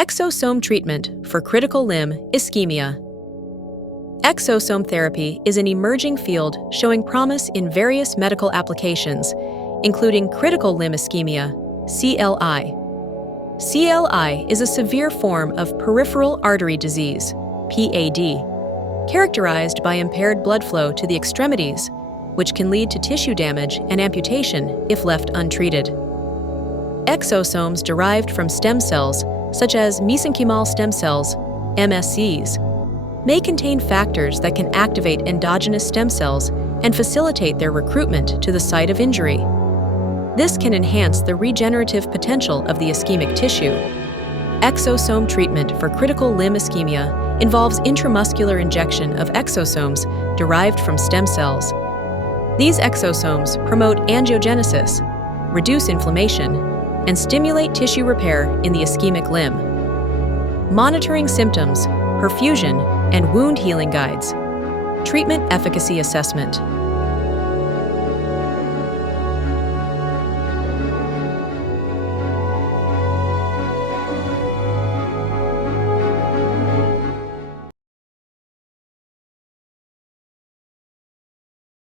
Exosome treatment for critical limb ischemia. Exosome therapy is an emerging field showing promise in various medical applications, including critical limb ischemia, CLI. CLI is a severe form of peripheral artery disease, PAD, characterized by impaired blood flow to the extremities, which can lead to tissue damage and amputation if left untreated. Exosomes derived from stem cells, such as mesenchymal stem cells, MSCs, may contain factors that can activate endogenous stem cells and facilitate their recruitment to the site of injury. This can enhance the regenerative potential of the ischemic tissue. Exosome treatment for critical limb ischemia involves intramuscular injection of exosomes derived from stem cells. These exosomes promote angiogenesis, reduce inflammation, and stimulate tissue repair in the ischemic limb. Monitoring symptoms, perfusion, and wound healing guides. Treatment efficacy assessment.